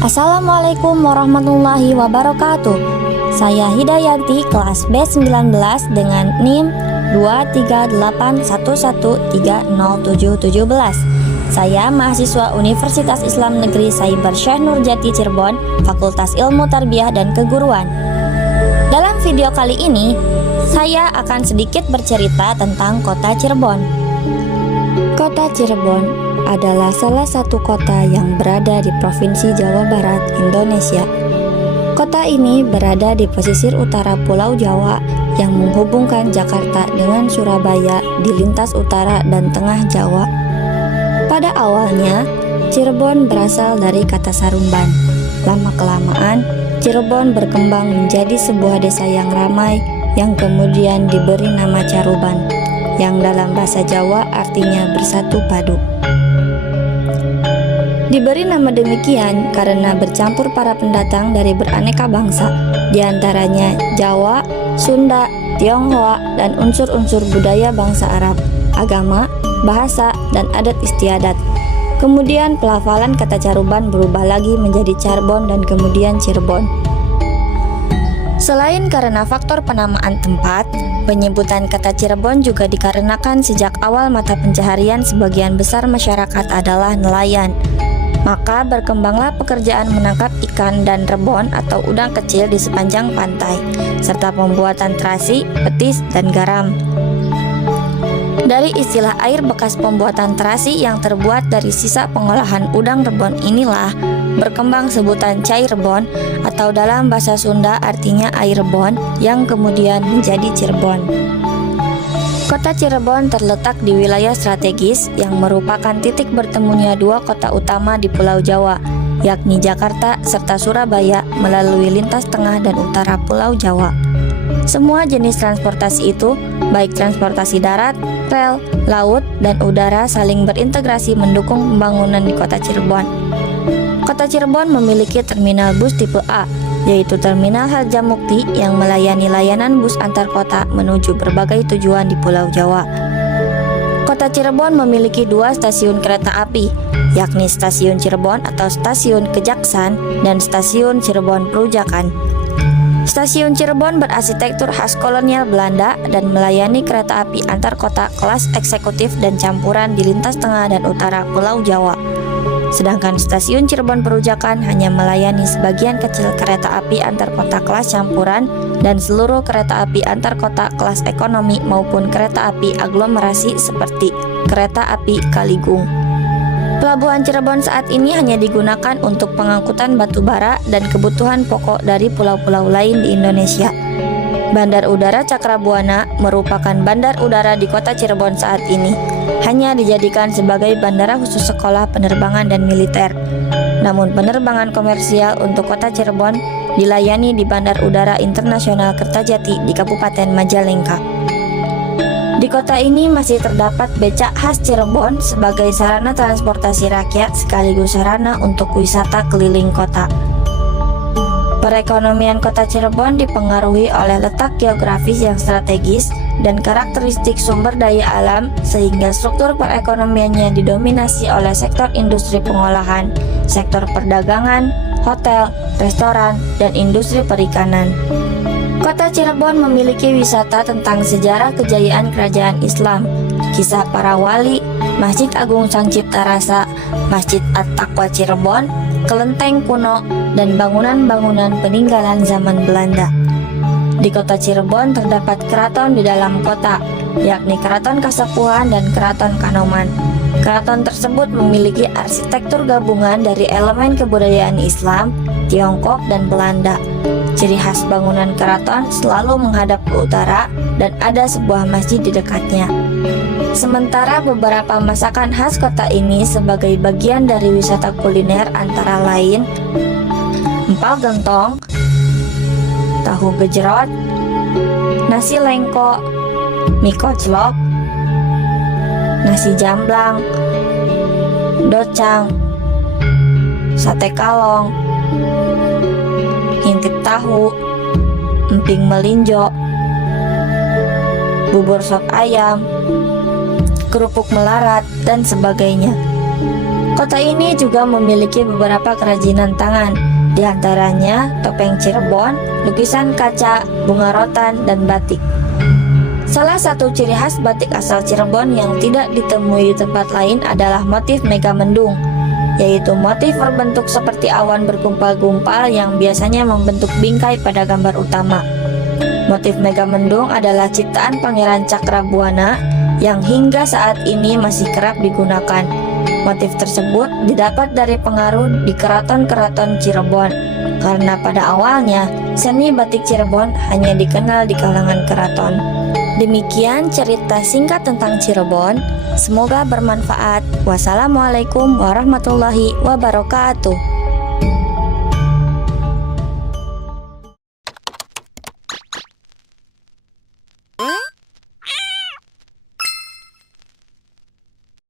Assalamualaikum warahmatullahi wabarakatuh. Saya Hidayanti, kelas B19 dengan NIM 23811301717. Saya mahasiswa Universitas Islam Negeri Saiber Syekh Nurjati Cirebon, Fakultas Ilmu Tarbiyah dan Keguruan. Dalam video kali ini, saya akan sedikit bercerita tentang kota Cirebon. Kota Cirebon adalah salah satu kota yang berada di Provinsi Jawa Barat, Indonesia. Kota ini berada di pesisir utara Pulau Jawa yang menghubungkan Jakarta dengan Surabaya di lintas utara dan tengah Jawa. Pada awalnya, Cirebon berasal dari kata Sarumban. Lama-kelamaan, Cirebon berkembang menjadi sebuah desa yang ramai yang kemudian diberi nama Caruban, yang dalam bahasa Jawa artinya bersatu padu. Diberi nama demikian karena bercampur para pendatang dari beraneka bangsa, diantaranya Jawa, Sunda, Tionghoa, dan unsur-unsur budaya bangsa Arab, agama, bahasa, dan adat istiadat. Kemudian pelafalan kata Caruban berubah lagi menjadi Carbon dan kemudian Cirebon. Selain karena faktor penamaan tempat, penyebutan kata Cirebon juga dikarenakan sejak awal mata pencaharian sebagian besar masyarakat adalah nelayan. Maka berkembanglah pekerjaan menangkap ikan dan rebon atau udang kecil di sepanjang pantai, serta pembuatan terasi, petis, dan garam. Dari istilah air bekas pembuatan terasi yang terbuat dari sisa pengolahan udang rebon inilah berkembang sebutan cai rebon atau dalam bahasa Sunda artinya air rebon yang kemudian menjadi Cirebon. Kota Cirebon terletak di wilayah strategis yang merupakan titik bertemunya dua kota utama di Pulau Jawa, yakni Jakarta serta Surabaya melalui lintas tengah dan utara Pulau Jawa. Semua jenis transportasi itu, baik transportasi darat, rel, laut, dan udara saling berintegrasi mendukung pembangunan di kota Cirebon. Kota Cirebon memiliki terminal bus tipe A, yaitu Terminal Harjamukti yang melayani layanan bus antar kota menuju berbagai tujuan di Pulau Jawa. Kota Cirebon memiliki dua stasiun kereta api, yakni Stasiun Cirebon atau Stasiun Kejaksan dan Stasiun Cirebon Perujakan. Stasiun Cirebon berarsitektur khas kolonial Belanda dan melayani kereta api antar kota kelas eksekutif dan campuran di lintas tengah dan utara Pulau Jawa. Sedangkan Stasiun Cirebon Perujakan hanya melayani sebagian kecil kereta api antar kota kelas campuran dan seluruh kereta api antar kota kelas ekonomi maupun kereta api aglomerasi seperti kereta api Kaligung. Pelabuhan Cirebon saat ini hanya digunakan untuk pengangkutan batu bara dan kebutuhan pokok dari pulau-pulau lain di Indonesia. Bandar Udara Cakrabuana merupakan bandar udara di kota Cirebon saat ini, hanya dijadikan sebagai bandara khusus sekolah penerbangan dan militer. Namun penerbangan komersial untuk kota Cirebon dilayani di Bandar Udara Internasional Kertajati di Kabupaten Majalengka. Di kota ini masih terdapat becak khas Cirebon sebagai sarana transportasi rakyat sekaligus sarana untuk wisata keliling kota. Perekonomian kota Cirebon dipengaruhi oleh letak geografis yang strategis dan karakteristik sumber daya alam sehingga struktur perekonomiannya didominasi oleh sektor industri pengolahan, sektor perdagangan, hotel, restoran, dan industri perikanan. Kota Cirebon memiliki wisata tentang sejarah kejayaan kerajaan Islam, kisah para wali, Masjid Agung Sang Cipta Rasa, Masjid At-Taqwa Cirebon, kelenteng kuno, dan bangunan-bangunan peninggalan zaman Belanda. Di kota Cirebon terdapat keraton di dalam kota, yakni Keraton Kasepuhan dan Keraton Kanoman. Keraton tersebut memiliki arsitektur gabungan dari elemen kebudayaan Islam, Tiongkok, dan Belanda. Ciri khas bangunan keraton selalu menghadap ke utara dan ada sebuah masjid di dekatnya. Sementara beberapa masakan khas kota ini sebagai bagian dari wisata kuliner antara lain empal gentong, tahu gejrot, nasi lengko, mie koclok, nasi jamblang, docang, sate kalong, ngintip tahu, emping melinjo, bubur sop ayam, kerupuk melarat, dan sebagainya. Kota ini juga memiliki beberapa kerajinan tangan, di antaranya topeng Cirebon, lukisan kaca, bunga rotan, dan batik. Salah satu ciri khas batik asal Cirebon yang tidak ditemui di tempat lain adalah motif megamendung, yaitu motif berbentuk seperti awan bergumpal-gumpal yang biasanya membentuk bingkai pada gambar utama. Motif megamendung adalah ciptaan Pangeran Cakrabuana yang hingga saat ini masih kerap digunakan. Motif tersebut didapat dari pengaruh di keraton-keraton Cirebon, karena pada awalnya seni batik Cirebon hanya dikenal di kalangan keraton. Demikian cerita singkat tentang Cirebon. Semoga bermanfaat. Wassalamualaikum warahmatullahi wabarakatuh.